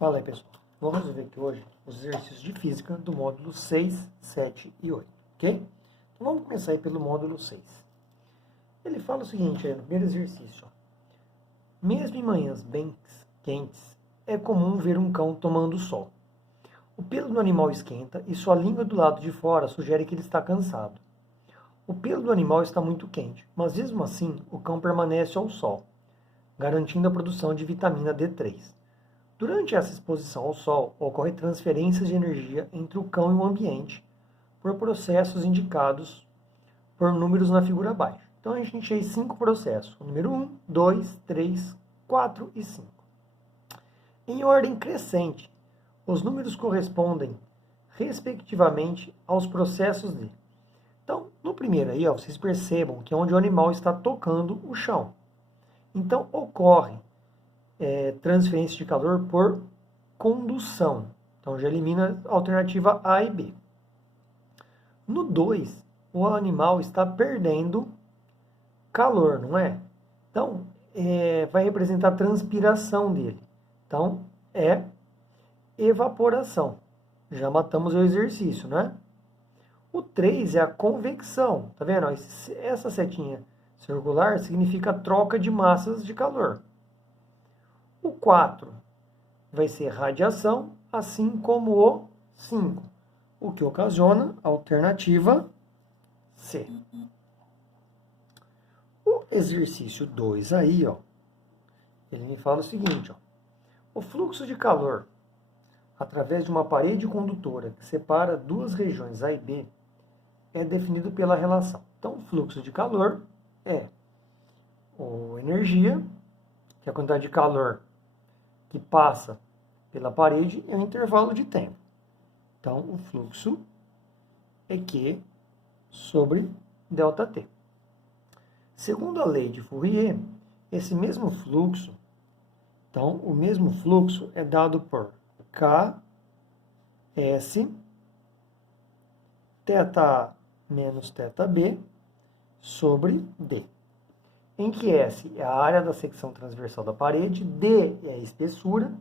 Fala aí, pessoal. Vamos resolver aqui hoje os exercícios de física do módulo 6, 7 e 8, ok? Então vamos começar aí pelo módulo 6. Ele fala o seguinte aí no primeiro exercício. Mesmo em manhãs bem quentes, é comum ver um cão tomando sol. O pelo do animal esquenta e sua língua do lado de fora sugere que ele está cansado. O pelo do animal está muito quente, mas mesmo assim o cão permanece ao sol, garantindo a produção de vitamina D3. Durante essa exposição ao sol, ocorre transferências de energia entre o cão e o ambiente, por processos indicados por números na figura abaixo. Então a gente tem 5 processos, o número 1, 2, 3, 4 e 5. Em ordem crescente, os números correspondem, respectivamente, aos processos de. Então, no primeiro aí, vocês percebam que é onde o animal está tocando o chão. Então, ocorre transferência de calor por condução. Então, já elimina a alternativa A e B. No 2, o animal está perdendo calor, não é? Então, vai representar a transpiração dele. Então, é evaporação. Já matamos o exercício, né? O 3 é a convecção. Tá vendo? Essa setinha circular significa troca de massas de calor. O 4 vai ser radiação, assim como o 5, o que ocasiona a alternativa C. O exercício 2 aí, ele me fala o seguinte, o fluxo de calor através de uma parede condutora que separa duas regiões A e B é definido pela relação. Então, o fluxo de calor é a energia, que é a quantidade de calor que passa pela parede, é um intervalo de tempo. Então, o fluxo é Q sobre ΔT. Segundo a lei de Fourier, esse mesmo fluxo, então, o mesmo fluxo é dado por Ks θA menos θB sobre D, em que S é a área da secção transversal da parede, D é a espessura,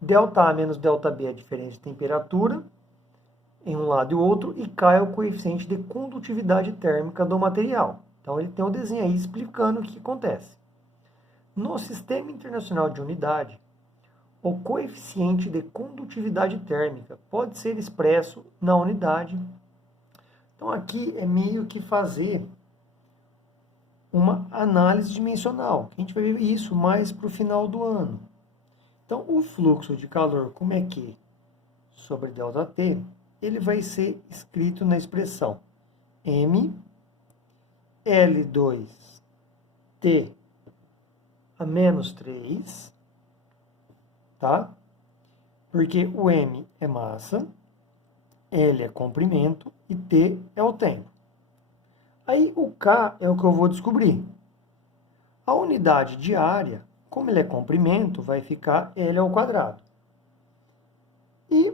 ΔA menos ΔB é a diferença de temperatura em um lado e o outro, e K é o coeficiente de condutividade térmica do material. Então ele tem um desenho aí explicando o que acontece. No Sistema Internacional de Unidade, o coeficiente de condutividade térmica pode ser expresso na unidade. Então aqui é meio que fazer uma análise dimensional. A gente vai ver isso mais para o final do ano. Então, o fluxo de calor, como é Q sobre ΔT, ele vai ser escrito na expressão M L2T a menos 3, tá? Porque o M é massa, L é comprimento e T é o tempo. Aí o K é o que eu vou descobrir. A unidade de área, como ele é comprimento, vai ficar L ao quadrado. E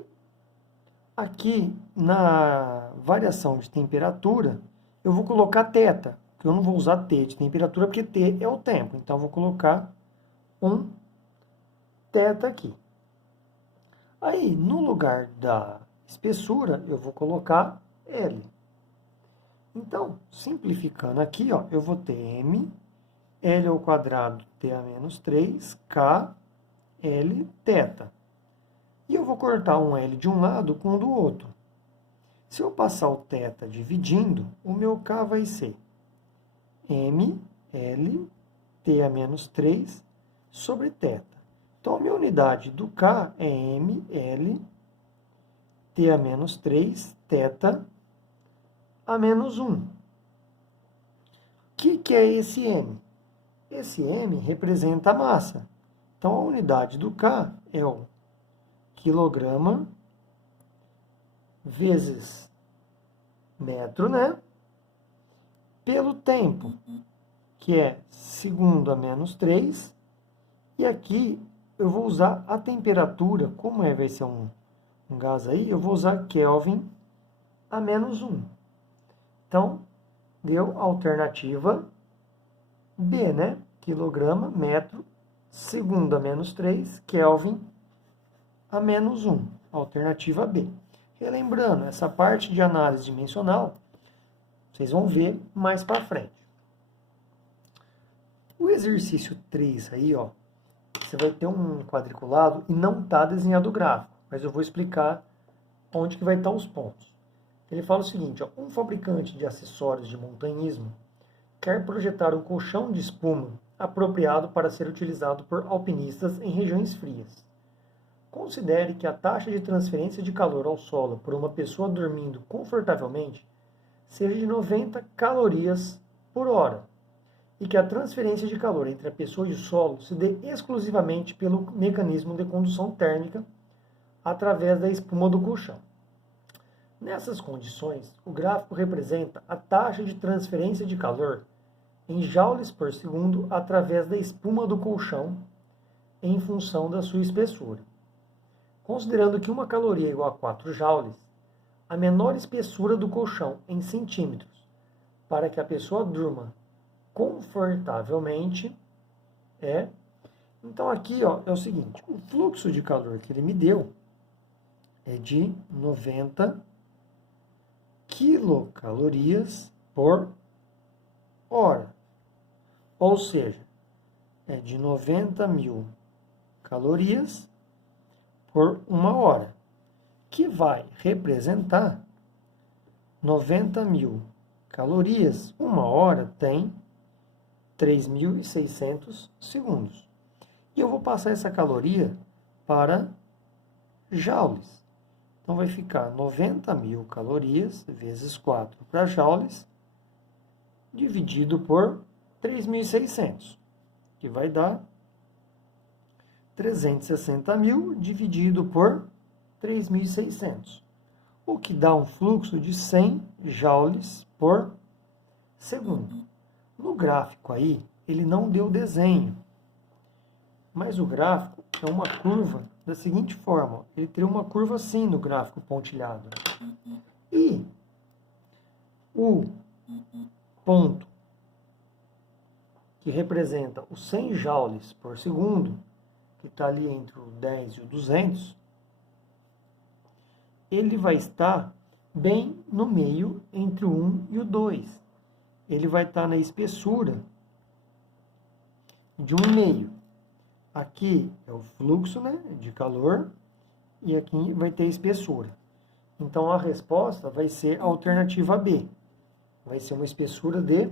aqui na variação de temperatura, eu vou colocar θ, porque eu não vou usar T de temperatura, porque T é o tempo. Então eu vou colocar um θ aqui. Aí, no lugar da espessura, eu vou colocar L. Então, simplificando aqui, eu vou ter M, L ao quadrado, T a menos 3, K, L, θ. E eu vou cortar um L de um lado com o do outro. Se eu passar o θ dividindo, o meu K vai ser M, L, T a menos 3 sobre θ. Então, a minha unidade do K é M, L, T a menos 3, θ, a menos 1. O que é esse M? Esse M representa a massa. Então, a unidade do K é o quilograma vezes metro, né? Pelo tempo, que é segundo a menos 3. E aqui eu vou usar a temperatura, como vai ser um gás aí, eu vou usar Kelvin a menos 1. Então, deu a alternativa B, né? Quilograma, metro, segundo a menos 3, Kelvin a menos 1, alternativa B. Relembrando, essa parte de análise dimensional, vocês vão ver mais para frente. O exercício 3 aí, ó, você vai ter um quadriculado e não está desenhado o gráfico, mas eu vou explicar onde que vai estar os pontos. Ele fala o seguinte, ó, um fabricante de acessórios de montanhismo quer projetar um colchão de espuma apropriado para ser utilizado por alpinistas em regiões frias. Considere que a taxa de transferência de calor ao solo por uma pessoa dormindo confortavelmente seja de 90 calorias por hora e que a transferência de calor entre a pessoa e o solo se dê exclusivamente pelo mecanismo de condução térmica através da espuma do colchão. Nessas condições, o gráfico representa a taxa de transferência de calor em joules por segundo através da espuma do colchão em função da sua espessura. Considerando que uma caloria é igual a 4 joules, a menor espessura do colchão em centímetros para que a pessoa durma confortavelmente é... Então aqui, ó, é o seguinte, o fluxo de calor que ele me deu é de 90 quilocalorias por hora. Ou seja, é de 90 mil calorias por uma hora, que vai representar 90 mil calorias. Uma hora tem 3.600 segundos. E eu vou passar essa caloria para joules. Então vai ficar 90 mil calorias vezes 4 para joules, dividido por 3.600, que vai dar 360 mil dividido por 3.600, o que dá um fluxo de 100 joules por segundo. No gráfico aí, ele não deu desenho, mas o gráfico é uma curva da seguinte forma, ele teria uma curva assim no gráfico pontilhado. E o ponto que representa os 100 joules por segundo, que está ali entre o 10 e o 200, ele vai estar bem no meio entre o 1 e o 2. Ele vai estar na espessura de 1,5. Aqui é o fluxo, né, de calor e aqui vai ter a espessura. Então a resposta vai ser a alternativa B. Vai ser uma espessura de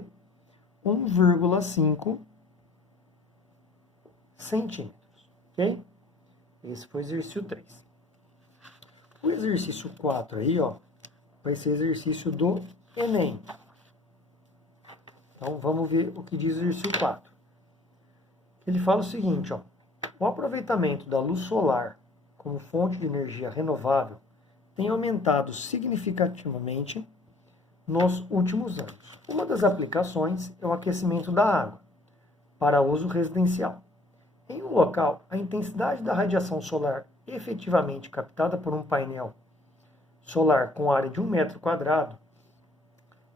1,5 centímetros. Ok? Esse foi o exercício 3. O exercício 4 aí, ó, vai ser exercício do Enem. Então vamos ver o que diz o exercício 4. Ele fala o seguinte, ó. O aproveitamento da luz solar como fonte de energia renovável tem aumentado significativamente nos últimos anos. Uma das aplicações é o aquecimento da água para uso residencial. Em um local, a intensidade da radiação solar efetivamente captada por um painel solar com área de 1 metro quadrado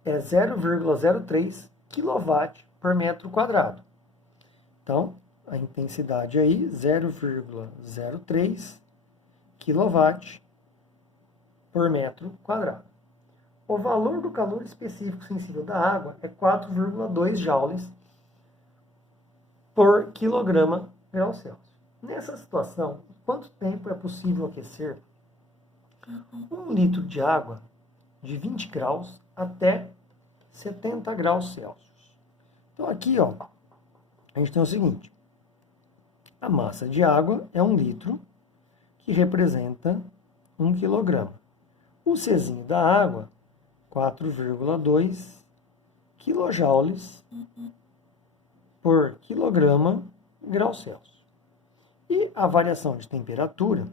é 0,03 kW por metro quadrado. Então, a intensidade aí, 0,03 kW por metro quadrado. O valor do calor específico sensível da água é 4,2 joules por quilograma grau Celsius. Nessa situação, quanto tempo é possível aquecer 1 litro de água de 20 graus até 70 graus Celsius? Então aqui, ó, a gente tem o seguinte. A massa de água é 1 litro, que representa 1 quilograma. O Czinho da água, 4,2 quilojoules por quilograma grau Celsius. E a variação de temperatura,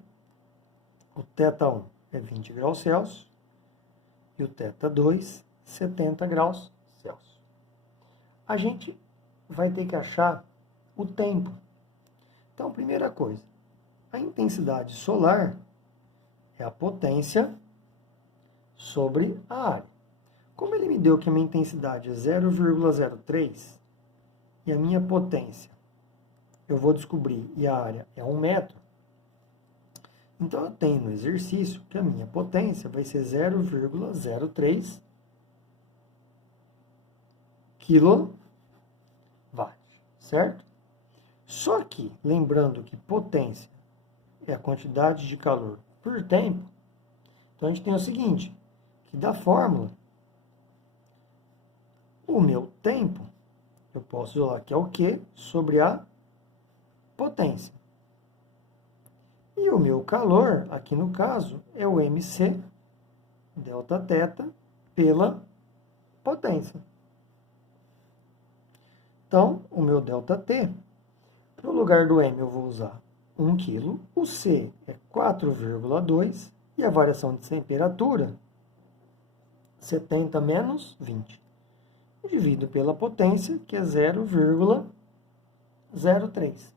o θ1 é 20 graus Celsius e o θ2, 70 graus Celsius. A gente vai ter que achar o tempo. Então, primeira coisa, a intensidade solar é a potência sobre a área. Como ele me deu que a minha intensidade é 0,03 e a minha potência, eu vou descobrir, e a área é 1 metro, Então, eu tenho no exercício que a minha potência vai ser 0,03 kW, certo? Só que, lembrando que potência é a quantidade de calor por tempo, então a gente tem o seguinte, que da fórmula, o meu tempo, eu posso isolar que é o Q sobre a potência. E o meu calor, aqui no caso, é o MC, delta θ, pela potência. Então, o meu ΔT, no lugar do M eu vou usar 1 kg, o C é 4,2 e a variação de temperatura, 70 menos 20. Divido pela potência, que é 0,03.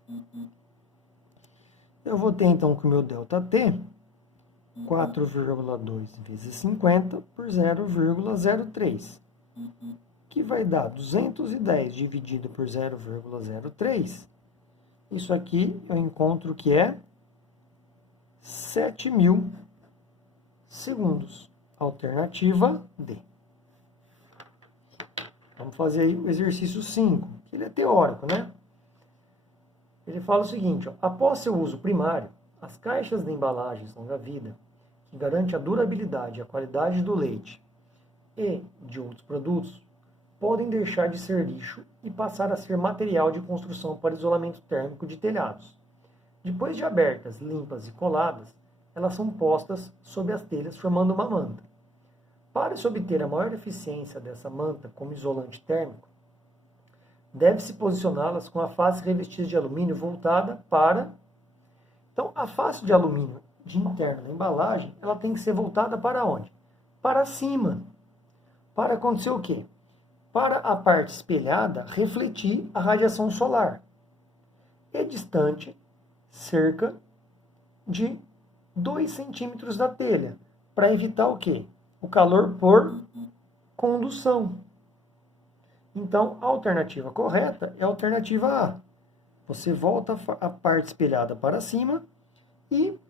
Eu vou ter então que o meu ΔT, 4,2 vezes 50 por 0,03. Que vai dar 210 dividido por 0,03. Isso aqui eu encontro que é 7.000 segundos. Alternativa D. Vamos fazer aí o exercício 5, que ele é teórico, né? Ele fala o seguinte, ó, após seu uso primário, as caixas de embalagens longa-vida, que garante a durabilidade e a qualidade do leite e de outros produtos, podem deixar de ser lixo e passar a ser material de construção para isolamento térmico de telhados. Depois de abertas, limpas e coladas, elas são postas sob as telhas formando uma manta. Para se obter a maior eficiência dessa manta como isolante térmico, deve-se posicioná-las com a face revestida de alumínio voltada para... Então, a face de alumínio de interno da embalagem, ela tem que ser voltada para onde? Para cima. Para acontecer o quê? Para a parte espelhada refletir a radiação solar. É distante cerca de 2 centímetros da telha, para evitar o quê? O calor por condução. Então, a alternativa correta é a alternativa A. Você volta a parte espelhada para cima e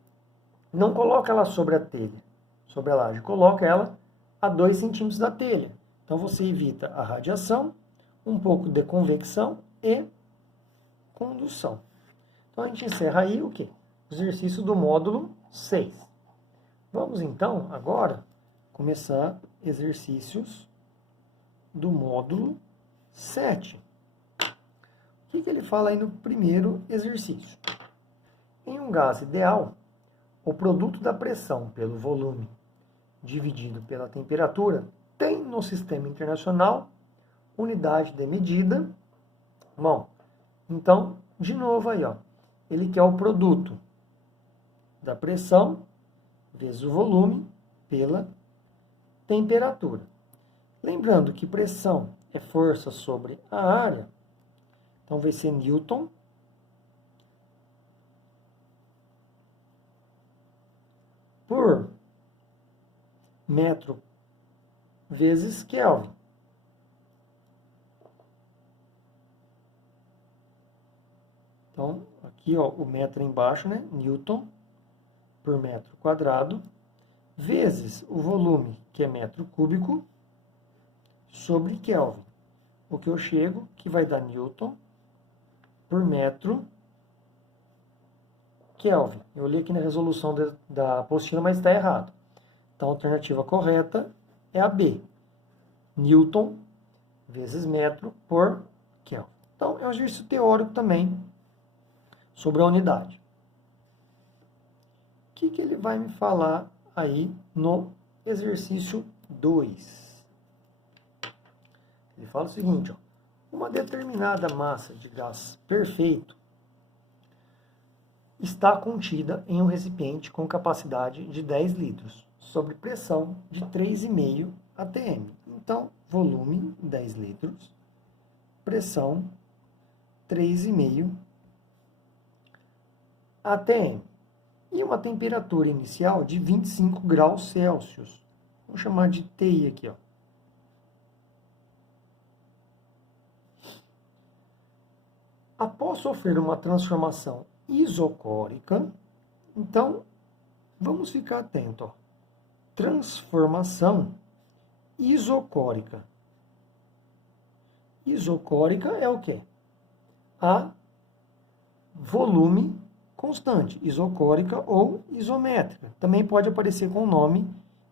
não coloca ela sobre a telha, sobre a laje, coloca ela a 2 centímetros da telha. Então, você evita a radiação, um pouco de convecção e condução. Então, a gente encerra aí o quê? O exercício do módulo 6. Vamos, então, agora, começar exercícios do módulo 7. O que ele fala aí no primeiro exercício? Em um gás ideal, o produto da pressão pelo volume dividido pela temperatura tem no sistema internacional unidade de medida. Bom, então, de novo aí, ó, ele quer o produto da pressão vezes o volume pela temperatura. Lembrando que pressão é força sobre a área, então vai ser Newton por metro vezes Kelvin. Então, aqui ó, o metro embaixo, né? Newton por metro quadrado, vezes o volume, que é metro cúbico, sobre Kelvin. O que eu chego, que vai dar Newton por metro Kelvin. Eu olhei aqui na resolução da apostila, mas está errado. Então, a alternativa correta é a B. Newton vezes metro por Kelvin. Então, é um exercício teórico também sobre a unidade. O que ele vai me falar aí no exercício 2? Ele fala o seguinte, ó, uma determinada massa de gás perfeito está contida em um recipiente com capacidade de 10 litros, sob pressão de 3,5 atm. Então, volume 10 litros, pressão 3,5 atm. E uma temperatura inicial de 25 graus Celsius. Vamos chamar de TI aqui, ó. Após sofrer uma transformação isocórica, então Vamos ficar atento, ó. Transformação isocórica. Isocórica é o quê? A volume constante, isocórica ou isométrica. Também pode aparecer com o nome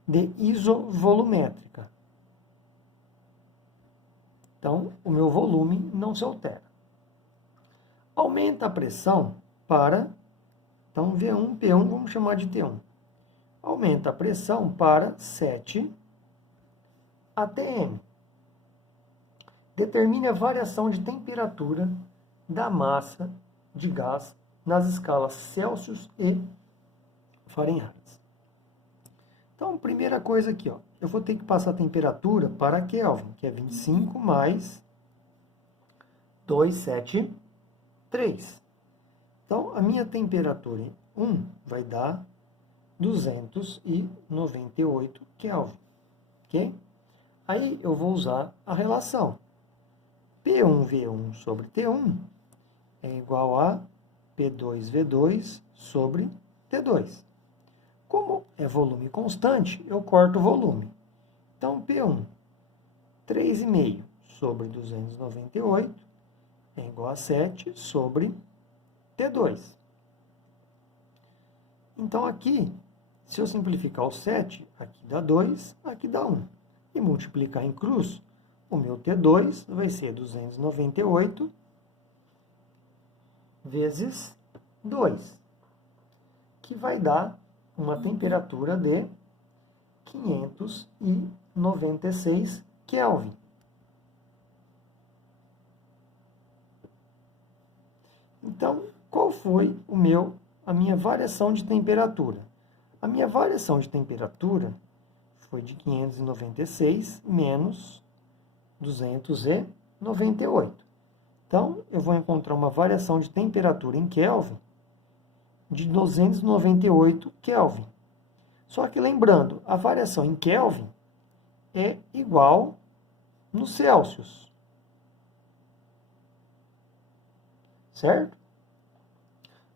de isovolumétrica. Então, o meu volume não se altera. Aumenta a pressão para, então, V1, P1, vamos chamar de T1. Aumenta a pressão para 7 atm. Determine a variação de temperatura da massa de gás nas escalas Celsius e Fahrenheit. Então, primeira coisa aqui, ó, eu vou ter que passar a temperatura para Kelvin, que é 25 mais 273. Então, a minha temperatura em 1 vai dar 298 Kelvin, ok? Aí eu vou usar a relação P1V1 sobre T1 é igual a P2V2 sobre T2. Como é volume constante, eu corto o volume. Então, P1, 3,5 sobre 298 é igual a 7 sobre T2. Então, aqui, se eu simplificar o 7, aqui dá 2, aqui dá 1. E multiplicar em cruz, o meu T2 vai ser 298 vezes 2, que vai dar uma temperatura de 596 Kelvin. Então, qual foi a minha variação de temperatura? A minha variação de temperatura foi de 596 menos 298. Então, eu vou encontrar uma variação de temperatura em Kelvin de 298 Kelvin. Só que lembrando, a variação em Kelvin é igual no Celsius. Certo?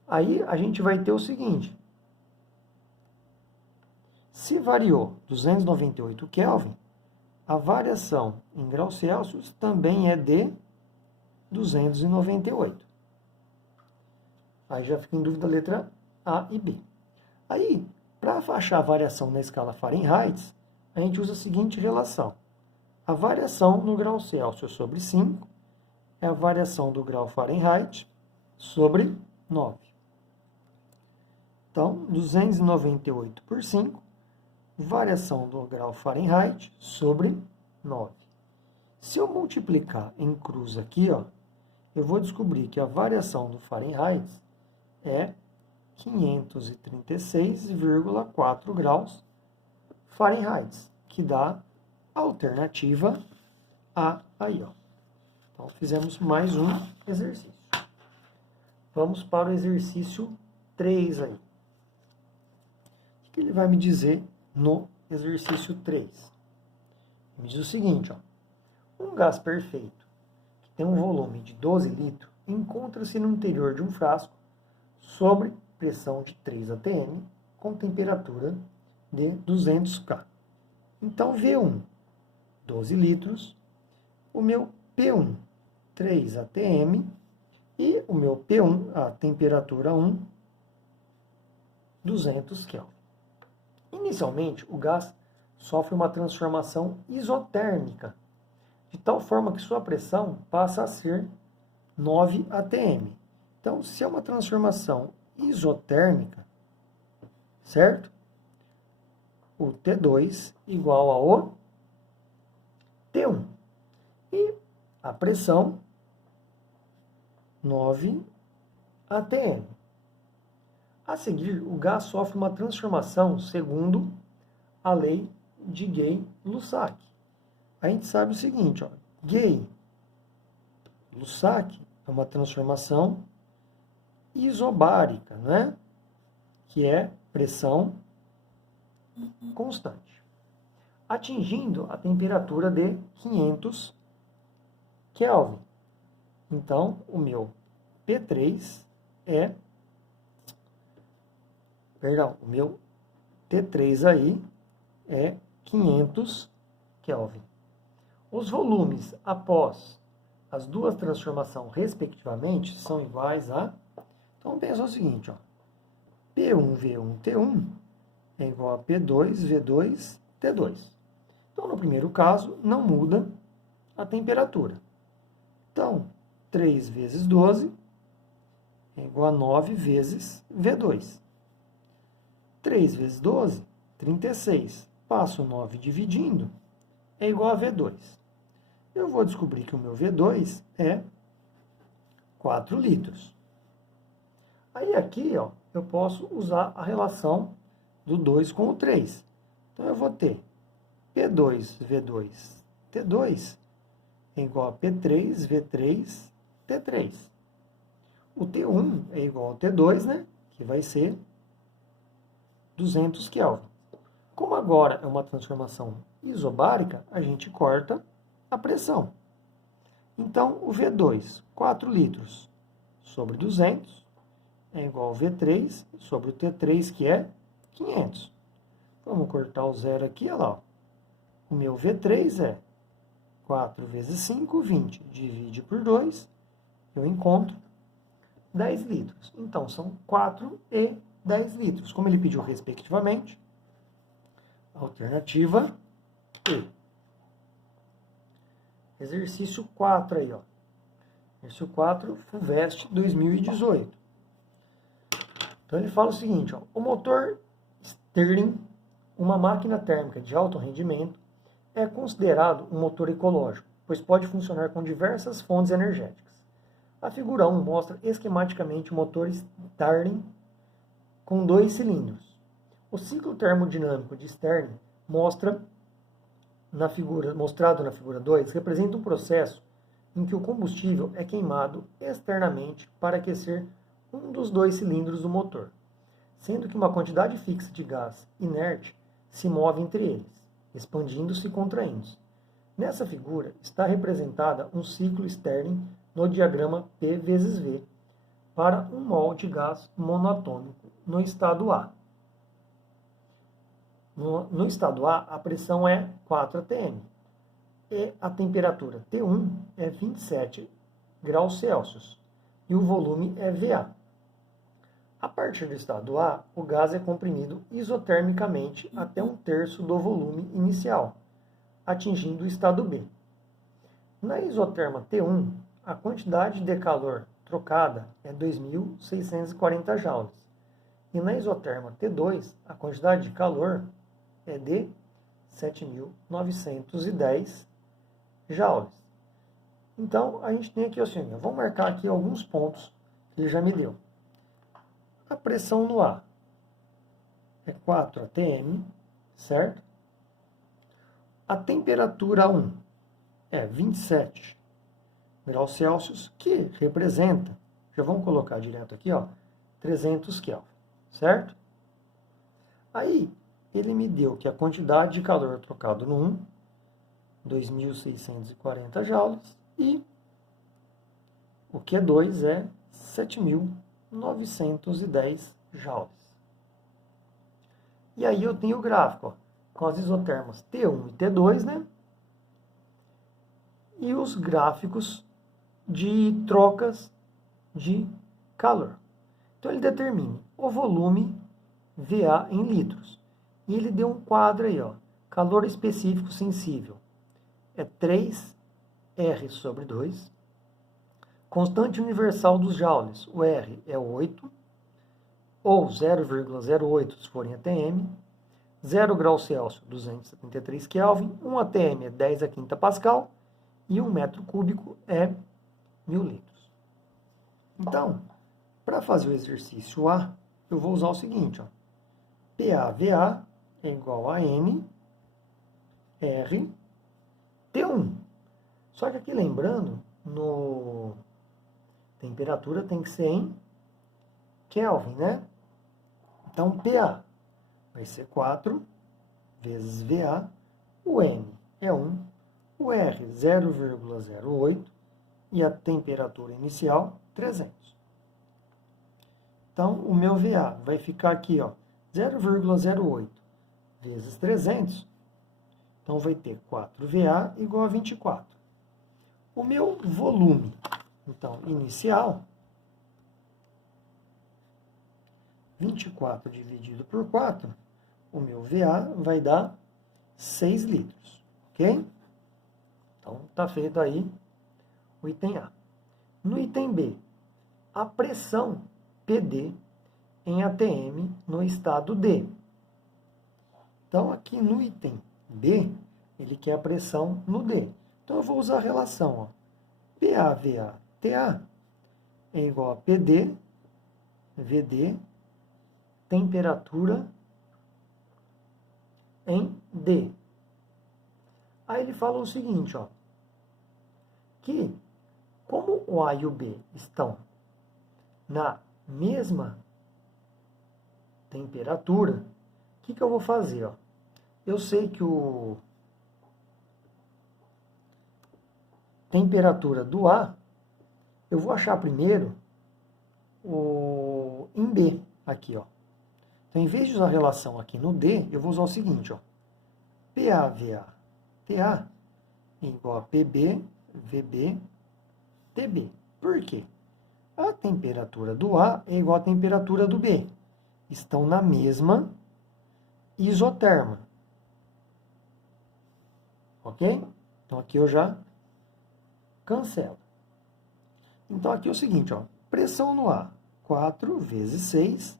Aí a gente vai ter o seguinte. Se variou 298 Kelvin, a variação em graus Celsius também é de 298. Aí já fica em dúvida a letra A e B. Aí, para achar a variação na escala Fahrenheit, a gente usa a seguinte relação. A variação no grau Celsius sobre 5 é a variação do grau Fahrenheit sobre 9. Então, 298 por 5, variação do grau Fahrenheit sobre 9. Se eu multiplicar em cruz aqui, ó, eu vou descobrir que a variação do Fahrenheit é 536,4 graus Fahrenheit, que dá a alternativa A aí, ó. Então, fizemos mais um exercício. Vamos para o exercício 3 aí. O que ele vai me dizer no exercício 3? Me diz o seguinte, ó. Um gás perfeito, que tem um volume de 12 litros, encontra-se no interior de um frasco sob pressão de 3 atm, com temperatura de 200 K. Então, V1, 12 litros, o meu P1, 3 atm, e o meu P1, a temperatura 1, 200 Kelvin. Inicialmente, o gás sofre uma transformação isotérmica, de tal forma que sua pressão passa a ser 9 atm. Então, se é uma transformação isotérmica, certo? O T2 igual ao T1. E a pressão 9 atm. A seguir, o gás sofre uma transformação segundo a lei de Gay-Lussac. A gente sabe o seguinte, ó, Gay-Lussac é uma transformação isobárica, né? Que é pressão constante, atingindo a temperatura de 500 Kelvin. Então, o meu P3 é... Perdão, o meu T3 aí é 500 Kelvin. Os volumes após as duas transformações, respectivamente, são iguais a... Então, pensa o seguinte, ó. P1, V1, T1 é igual a P2, V2, T2. Então, no primeiro caso, não muda a temperatura. Então, 3 vezes 12 é igual a 9 vezes V2. 3 vezes 12, 36. Passo 9 dividindo, é igual a V2. Eu vou descobrir que o meu V2 é 4 litros. Aí aqui, ó, eu posso usar a relação do 2 com o 3. Então, eu vou ter P2, V2, T2 é igual a P3, V3, T3. O T1 é igual ao T2, né? Que vai ser 200 Kelvin. Como agora é uma transformação isobárica, a gente corta a pressão. Então, o V2, 4 litros sobre 200, é igual ao V3 sobre o T3, que é 500. Vamos cortar o zero aqui, olha lá. O meu V3 é 4 vezes 5, 20. Divide por 2, eu encontro 10 litros. Então, são 4 e 10 litros. Como ele pediu respectivamente, alternativa E. Exercício 4 aí, ó. Exercício 4, FUVEST 2018. Então, ele fala o seguinte, ó. O motor Stirling, uma máquina térmica de alto rendimento, é considerado um motor ecológico, pois pode funcionar com diversas fontes energéticas. A figura 1 mostra esquematicamente o motor Stirling com 2 cilindros. O ciclo termodinâmico de Stirling mostrado na figura 2 representa um processo em que o combustível é queimado externamente para aquecer um dos 2 cilindros do motor, sendo que uma quantidade fixa de gás inerte se move entre eles, expandindo-se e contraindo-se. Nessa figura está representada um ciclo Stirling no diagrama P vezes V para um mol de gás monatômico no estado A. No estado A, a pressão é 4 atm e a temperatura T1 é 27 graus Celsius e o volume é VA. A partir do estado A, o gás é comprimido isotermicamente até 1/3 do volume inicial, atingindo o estado B. Na isoterma T1, a quantidade de calor trocada é 2.640 joules. E na isoterma T2, a quantidade de calor é de 7.910 joules. Então, a gente tem aqui assim, vamos marcar aqui alguns pontos que ele já me deu. A pressão no A é 4 atm, certo? A temperatura 1 é 27 graus Celsius, que representa, já vamos colocar direto aqui, ó, 300 Kelvin, certo? Aí, ele me deu que a quantidade de calor trocado no 1, 2.640 joules, e o Q2 é 7.910 joules. E aí eu tenho o gráfico, ó, com as isotermas T1 e T2, né? E os gráficos de trocas de calor. Então ele determina o volume VA em litros. E ele deu um quadro aí, ó, calor específico sensível. É 3R sobre 2. Constante universal dos joules, o R é 8, ou 0,08 se for em ATM. 0 graus Celsius, 273 Kelvin. 1 ATM é 10 a quinta Pascal. E 1 metro cúbico é 1.000 litros. Então, para fazer o exercício A, eu vou usar o seguinte, ó. PAVA é igual a N, R, T1. Só que aqui, lembrando, no temperatura tem que ser em Kelvin, né? Então, PA vai ser 4 vezes VA, o N é 1, o R 0,08 e a temperatura inicial 300. Então, o meu VA vai ficar aqui, ó, 0,08 vezes 300, então vai ter 4VA igual a 24. O meu volume, então, inicial, 24 dividido por 4, o meu VA vai dar 6 litros, ok? Então, está feito aí o item A. No item B, a pressão PD em ATM no estado D. Então, aqui no item B, ele quer a pressão no D. Então, eu vou usar a relação, ó. PAVA-TA é igual a PD, VD, temperatura em D. Aí ele fala o seguinte, ó, que como o A e o B estão na mesma temperatura, o que eu vou fazer? Ó? Eu sei que a temperatura do A, eu vou achar primeiro em B, aqui, ó. Então, em vez de usar a relação aqui no D, eu vou usar o seguinte, ó. PAVA-TA é igual a PB, VB, TB. Por quê? A temperatura do A é igual à temperatura do B. Estão na mesma isoterma. Ok? Então, aqui eu já cancelo. Então, aqui é o seguinte, ó. Pressão no A, 4 vezes 6.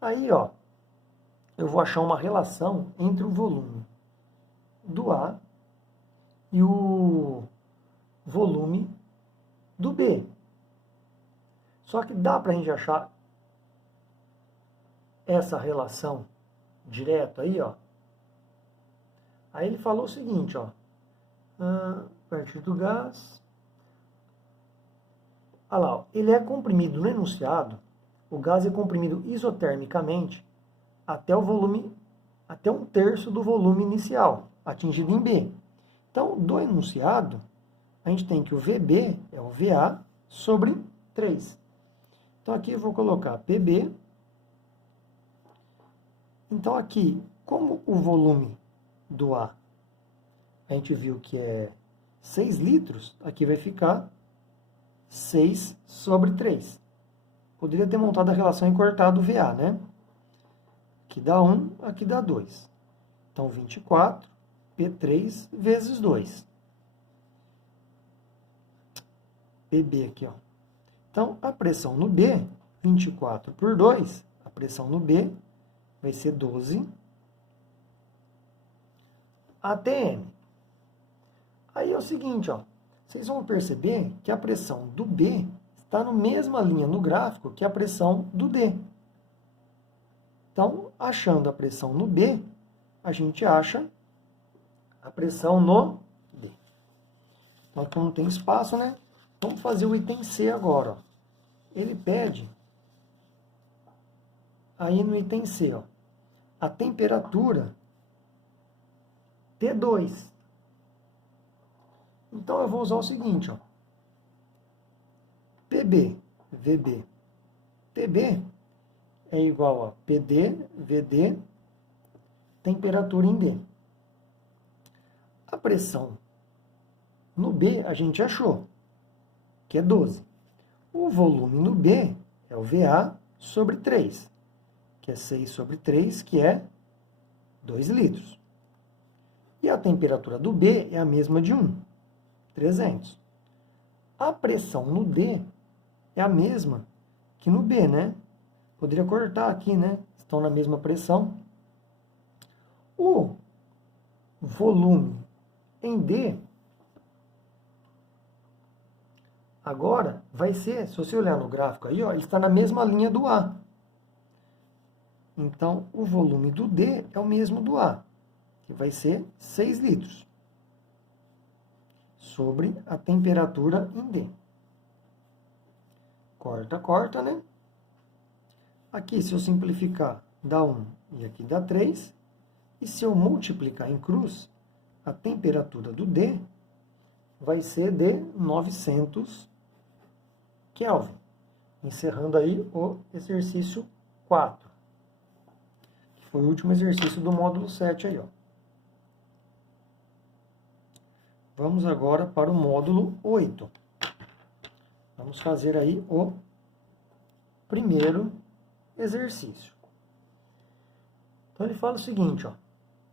Aí, ó, eu vou achar uma relação entre o volume do A e o volume do B. Só que dá para a gente achar essa relação direto aí, ó. Aí ele falou o seguinte, ó. A partir do gás... Olha lá, ó, ele é comprimido no enunciado, o gás é comprimido isotermicamente até o volume, até 1/3 do volume inicial, atingido em B. Então, do enunciado, a gente tem que o VB é o VA sobre 3. Então, aqui eu vou colocar PB. Então, aqui, como o volume do A, a gente viu que é 6 litros, aqui vai ficar 6 sobre 3. Poderia ter montado a relação e cortado o VA, né? Aqui dá 1, aqui dá 2. Então, 24, P3 vezes 2. PB aqui, ó. Então, a pressão no B, 24 por 2, a pressão no B vai ser 12 atm. Aí é o seguinte, ó. Vocês vão perceber que a pressão do B está na mesma linha no gráfico que a pressão do D. Então, achando a pressão no B, a gente acha a pressão no D. Então, como não tem espaço, né? Vamos fazer o item C agora, ó. Ele pede, aí no item C, ó, a temperatura T2. Então, eu vou usar o seguinte, ó. PB, VB, TB é igual a PD, VD, temperatura em D. A pressão no B a gente achou, que é 12. O volume no B é o VA sobre 3, que é 6 sobre 3, que é 2 litros. E a temperatura do B é a mesma de 1, 300. A pressão no D é a mesma que no B, né? Poderia cortar aqui, né? Estão na mesma pressão. O volume em D agora vai ser, se você olhar no gráfico aí, ó, ele está na mesma linha do A. Então, o volume do D é o mesmo do A, que vai ser 6 litros sobre a temperatura em D. Corta, corta, né? Aqui, se eu simplificar, dá 1 e aqui dá 3. E se eu multiplicar em cruz, a temperatura do D vai ser de 900 Kelvin. Encerrando aí o exercício 4. foi o último exercício do módulo 7 aí, ó. Vamos agora para o módulo 8. Vamos fazer aí o primeiro exercício. Então ele fala o seguinte, ó.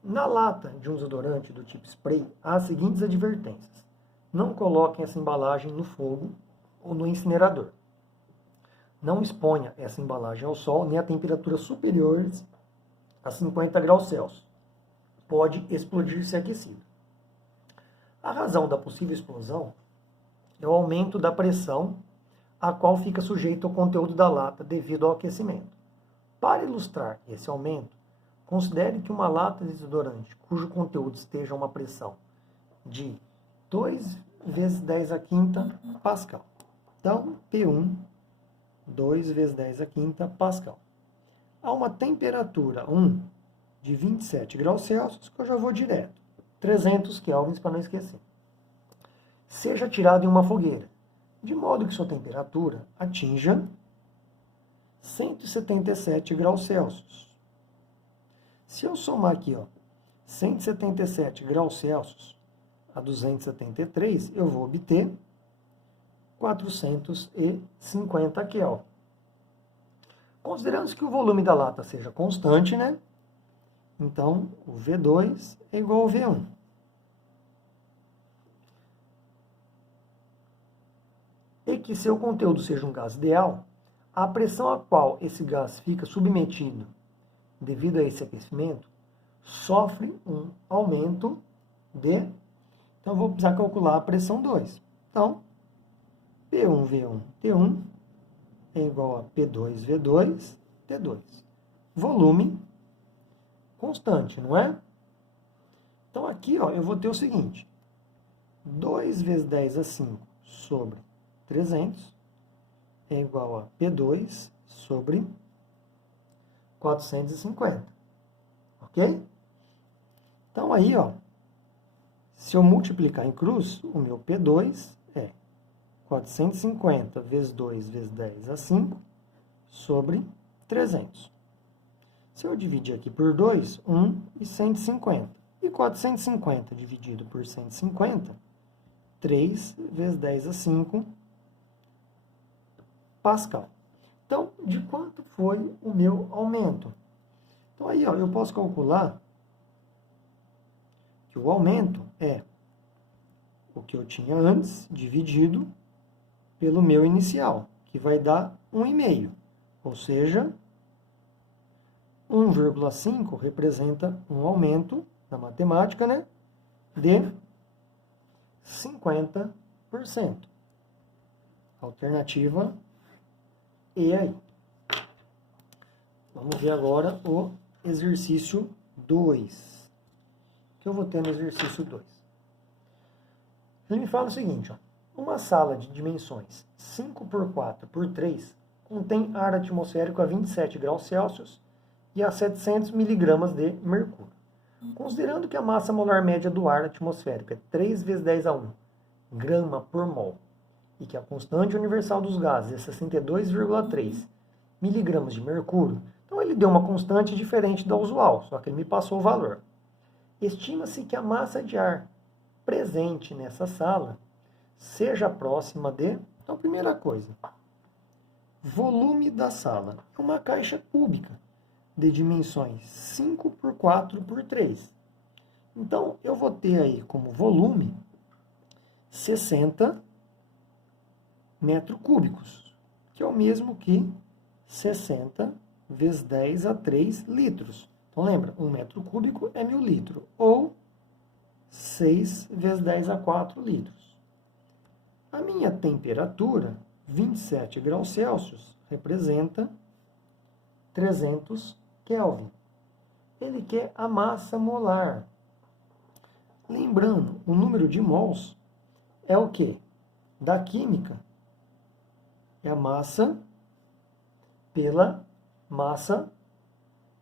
Na lata de um desodorante do tipo spray, há as seguintes advertências. Não coloquem essa embalagem no fogo ou no incinerador. Não exponha essa embalagem ao sol nem a temperaturas superiores a 50 graus Celsius. Pode explodir se aquecido. A razão da possível explosão é o aumento da pressão a qual fica sujeito o conteúdo da lata devido ao aquecimento. Para ilustrar esse aumento, considere que uma lata de desodorante cujo conteúdo esteja a uma pressão de 2 vezes 10 a quinta Pascal. Então, P1, 2 vezes 10 a quinta Pascal. A uma temperatura 1 de 27 graus Celsius, que eu já vou direto. 300 kelvins para não esquecer. Seja tirado em uma fogueira, de modo que sua temperatura atinja 177 graus Celsius. Se eu somar aqui, ó, 177 graus Celsius a 273, eu vou obter 450 Kelvin. Considerando que o volume da lata seja constante, né? Então, o V2 é igual ao V1. E que seu conteúdo seja um gás ideal, a pressão a qual esse gás fica submetido devido a esse aquecimento sofre um aumento de... Então, eu vou precisar calcular a pressão 2. Então, P1V1 T1 é igual a P2V2 T2. Volume constante, não é? Então, aqui, ó, eu vou ter o seguinte. 2 vezes 10 a 5 sobre 300 é igual a P2 sobre 450. Ok? Então, aí, ó, se eu multiplicar em cruz, o meu P2 é 450 vezes 2 vezes 10 a 5 sobre 300. Se eu dividir aqui por 2, 1 e 150. E 450 dividido por 150, 3 vezes 10 a 5 Pascal. Então, de quanto foi o meu aumento? Então, aí, ó, eu posso calcular que o aumento é o que eu tinha antes, dividido pelo meu inicial, que vai dar 1,5. Ou seja, 1,5 representa um aumento, na matemática, né, de 50%. Alternativa E aí. Vamos ver agora o exercício 2. O que eu vou ter no exercício 2? Ele me fala o seguinte, ó. Uma sala de dimensões 5 por 4 por 3 contém ar atmosférico a 27 graus Celsius e a 700 miligramas de mercúrio. Considerando que a massa molar média do ar atmosférico é 3 vezes 10 a 1 grama por mol e que a constante universal dos gases é 62,3 miligramas de mercúrio, então ele deu uma constante diferente da usual, só que ele me passou o valor. Estima-se que a massa de ar presente nessa sala seja próxima de... Então, primeira coisa, volume da sala é uma caixa cúbica de dimensões 5 por 4 por 3. Então, eu vou ter aí como volume 60 metros cúbicos, que é o mesmo que 60 vezes 10 a 3 litros. Então, lembra, 1 metro cúbico é 1.000 litros, ou 6 vezes 10 a 4 litros. A minha temperatura, 27 graus Celsius, representa 300 Kelvin. Ele quer a massa molar. Lembrando, o número de mols é o quê? Da química. É a massa pela massa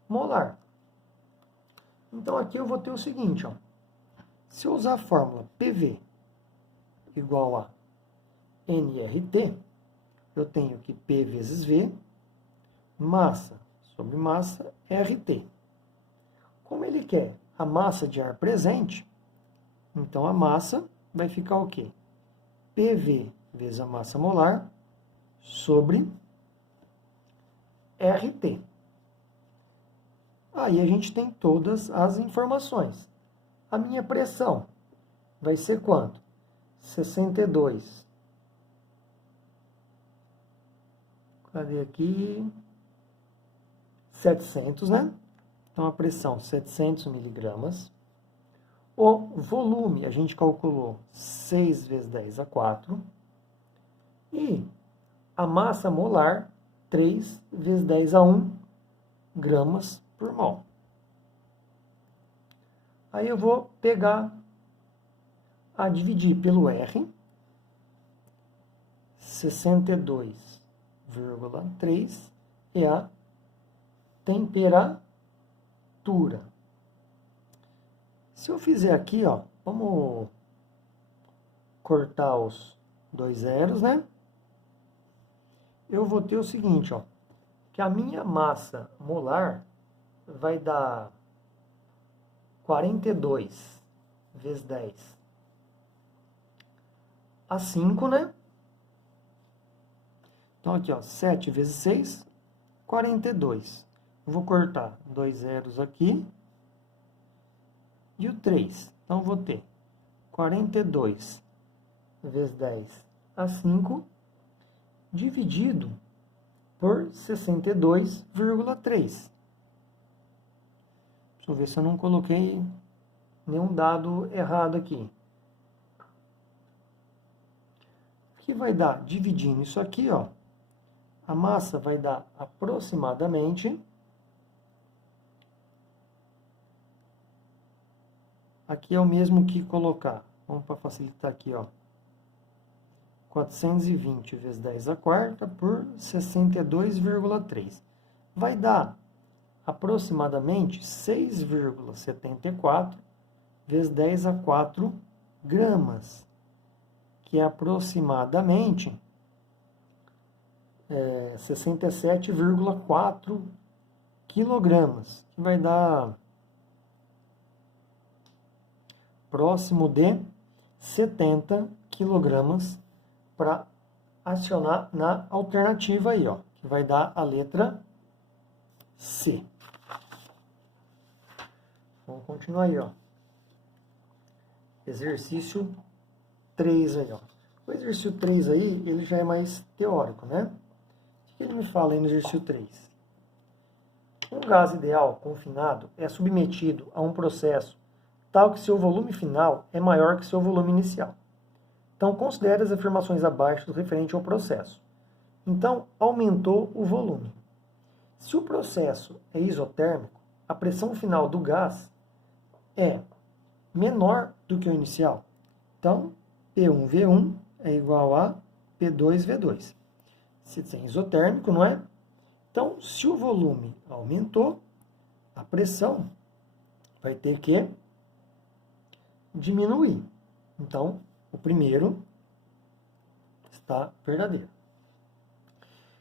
molar. Então, aqui eu vou ter o seguinte, ó. Se eu usar a fórmula PV igual a nRT, eu tenho que P vezes V, massa sobre massa, RT. Como ele quer a massa de ar presente, então a massa vai ficar o quê? PV vezes a massa molar sobre RT. Aí a gente tem todas as informações. A minha pressão vai ser quanto? 62. Cadê aqui? 700, né? Então a pressão 700 miligramas. O volume a gente calculou 6 vezes 10 a 4. E a massa molar 3 vezes 10 a 1 gramas por mol. Aí eu vou pegar a dividir pelo R, 62,3 é a temperatura. Se eu fizer aqui, ó, vamos cortar os 2 zeros, né? Eu vou ter o seguinte, ó, que a minha massa molar vai dar 42 vezes 10 a 5, né? Então aqui, ó, 7 vezes 6, 42. Eu vou cortar 2 zeros aqui e o 3. Então vou ter 42 vezes 10 a 5 dividido por 62,3. Deixa eu ver se eu não coloquei nenhum dado errado aqui. O que vai dar? Dividindo isso aqui, ó, a massa vai dar aproximadamente, aqui é o mesmo que colocar, vamos para facilitar aqui, ó, 420 vezes 10 a quarta por 62,3. Vai dar aproximadamente 6,74 vezes 10 a 4 gramas, que é aproximadamente 67,4 quilogramas, que vai dar próximo de 70 quilogramas para acionar na alternativa aí, ó, que vai dar a letra C. Vamos continuar aí, ó. Exercício 3 aí, ó. O exercício 3 aí, ele já é mais teórico, né? O que ele me fala aí no exercício 3? Um gás ideal confinado é submetido a um processo tal que seu volume final é maior que seu volume inicial. Então, considere as afirmações abaixo do referente ao processo. Então, aumentou o volume. Se o processo é isotérmico, a pressão final do gás é menor do que o inicial. Então, P1V1 é igual a P2V2. Se é isotérmico, não é? Então, se o volume aumentou, a pressão vai ter que diminuir. Então, o primeiro está verdadeiro.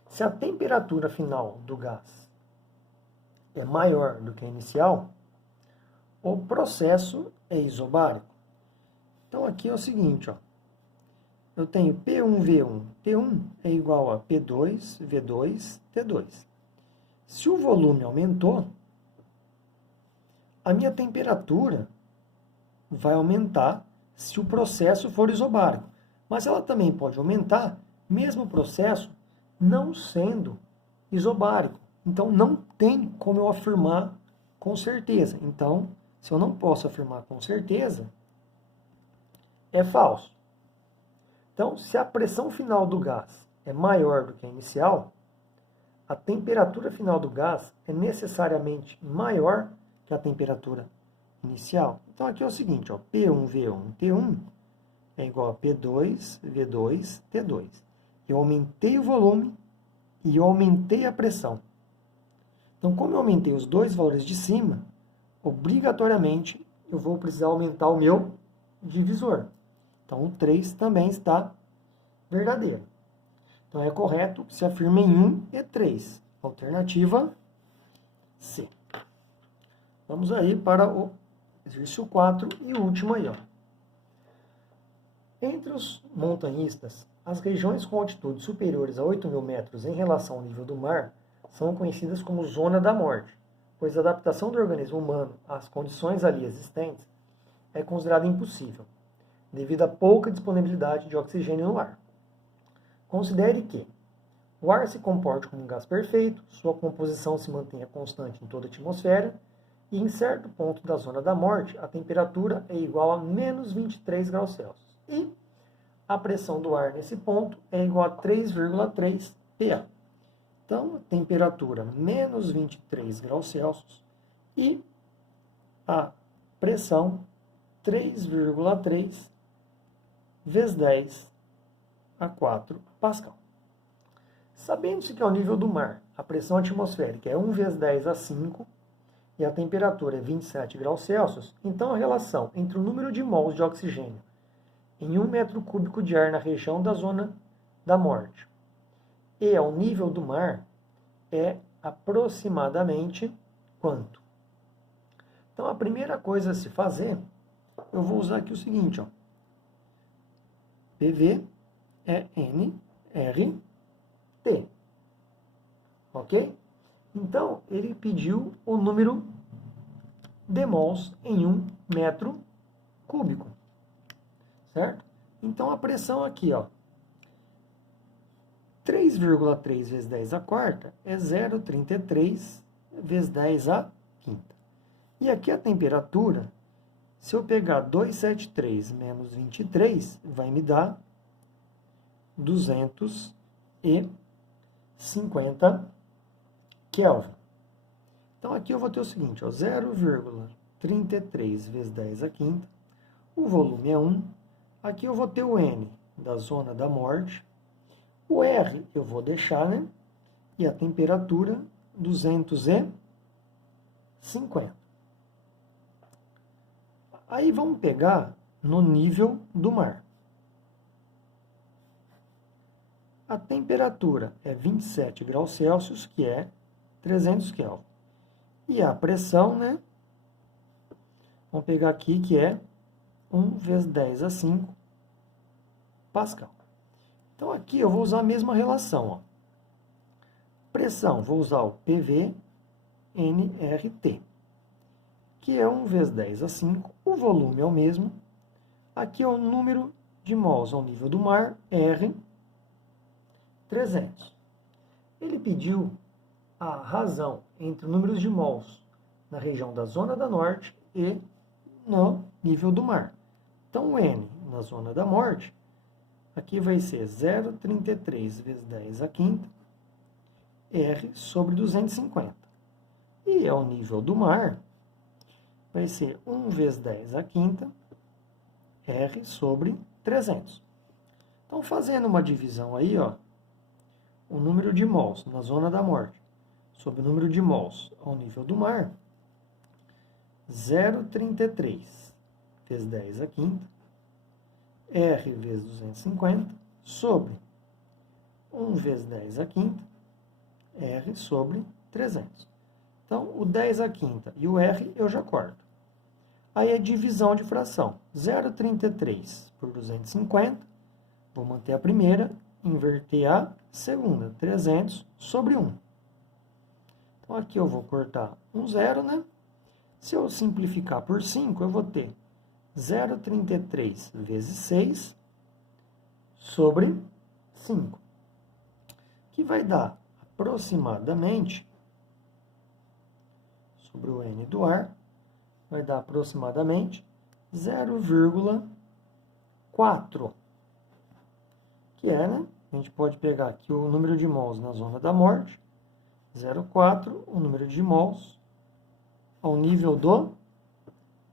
Se a temperatura final do gás é maior do que a inicial, o processo é isobárico. Então, aqui é o seguinte, ó. Eu tenho P1V1. P1 é igual a P2V2, T2. Se o volume aumentou, a minha temperatura vai aumentar se o processo for isobárico. Mas ela também pode aumentar, mesmo o processo não sendo isobárico. Então, não tem como eu afirmar com certeza. Então, se eu não posso afirmar com certeza, é falso. Então, se a pressão final do gás é maior do que a inicial, a temperatura final do gás é necessariamente maior que a temperatura inicial. Então, aqui é o seguinte, ó, P1V1, T1 é igual a P2V2, T2. Eu aumentei o volume e eu aumentei a pressão. Então, como eu aumentei os dois valores de cima, obrigatoriamente eu vou precisar aumentar o meu divisor. Então, o 3 também está verdadeiro. Então, é correto que se afirma em 1 e 3. Alternativa C. Vamos aí para o exercício 4 e o último aí, ó. Entre os montanhistas, as regiões com altitudes superiores a 8.000 metros em relação ao nível do mar são conhecidas como zona da morte, pois a adaptação do organismo humano às condições ali existentes é considerada impossível, devido à pouca disponibilidade de oxigênio no ar. Considere que o ar se comporte como um gás perfeito, sua composição se mantenha constante em toda a atmosfera, e em certo ponto da zona da morte, a temperatura é igual a menos 23 graus Celsius. E a pressão do ar nesse ponto é igual a 3,3 PA. Então, a temperatura menos 23 graus Celsius e a pressão 3,3 vezes 10 a 4 Pascal. Sabendo-se que ao nível do mar, a pressão atmosférica é 1 vezes 10 a 5 e a temperatura é 27 graus Celsius, então a relação entre o número de mols de oxigênio em 1 metro cúbico de ar na região da zona da morte e ao nível do mar é aproximadamente quanto? Então, a primeira coisa a se fazer, eu vou usar aqui o seguinte, ó. PV é nRT. Ok? Então, ele pediu o número de mols em 1 metro cúbico. Certo? Então, a pressão aqui, ó, 3,3 vezes 10 a quarta é 0,33 vezes 10 a quinta. E aqui a temperatura, se eu pegar 273 menos 23, vai me dar 250 Kelvin. Então, aqui eu vou ter o seguinte, ó, 0,33 vezes 10 a quinta, o volume é 1, aqui eu vou ter o N da zona da morte, o R eu vou deixar, né? E a temperatura, 250. Aí vamos pegar no nível do mar. A temperatura é 27 graus Celsius, que é 300 Kelvin. E a pressão, né? Vamos pegar aqui, que é 1 vezes 10 a 5 Pascal. Então, aqui eu vou usar a mesma relação, ó. Pressão, vou usar o PV nRT, que é 1 vezes 10 a 5. O volume é o mesmo. Aqui é o número de mols ao nível do mar, R, 300. Ele pediu a razão entre números de mols na região da zona da morte e no nível do mar. Então, o N na zona da morte, aqui vai ser 0,33 vezes 10 a quinta, R sobre 250. E ao nível do mar, vai ser 1 vezes 10 a quinta, R sobre 300. Então, fazendo uma divisão aí, ó, o número de mols na zona da morte sobre o número de mols ao nível do mar, 0,33 vezes 10 a quinta, R vezes 250, sobre 1 vezes 10 a quinta, R sobre 300. Então, o 10 a quinta e o R eu já corto. Aí é divisão de fração. 0,33 por 250, vou manter a primeira, inverter a segunda, 300 sobre 1. Então, aqui eu vou cortar um zero, né? Se eu simplificar por 5, eu vou ter 0,33 vezes 6 sobre 5, que vai dar aproximadamente, sobre o N do ar, vai dar aproximadamente 0,4, que é, né? A gente pode pegar aqui o número de mols na zona da morte, 0,4, o número de mols ao nível do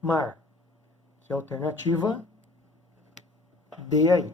mar, que é a alternativa D aí.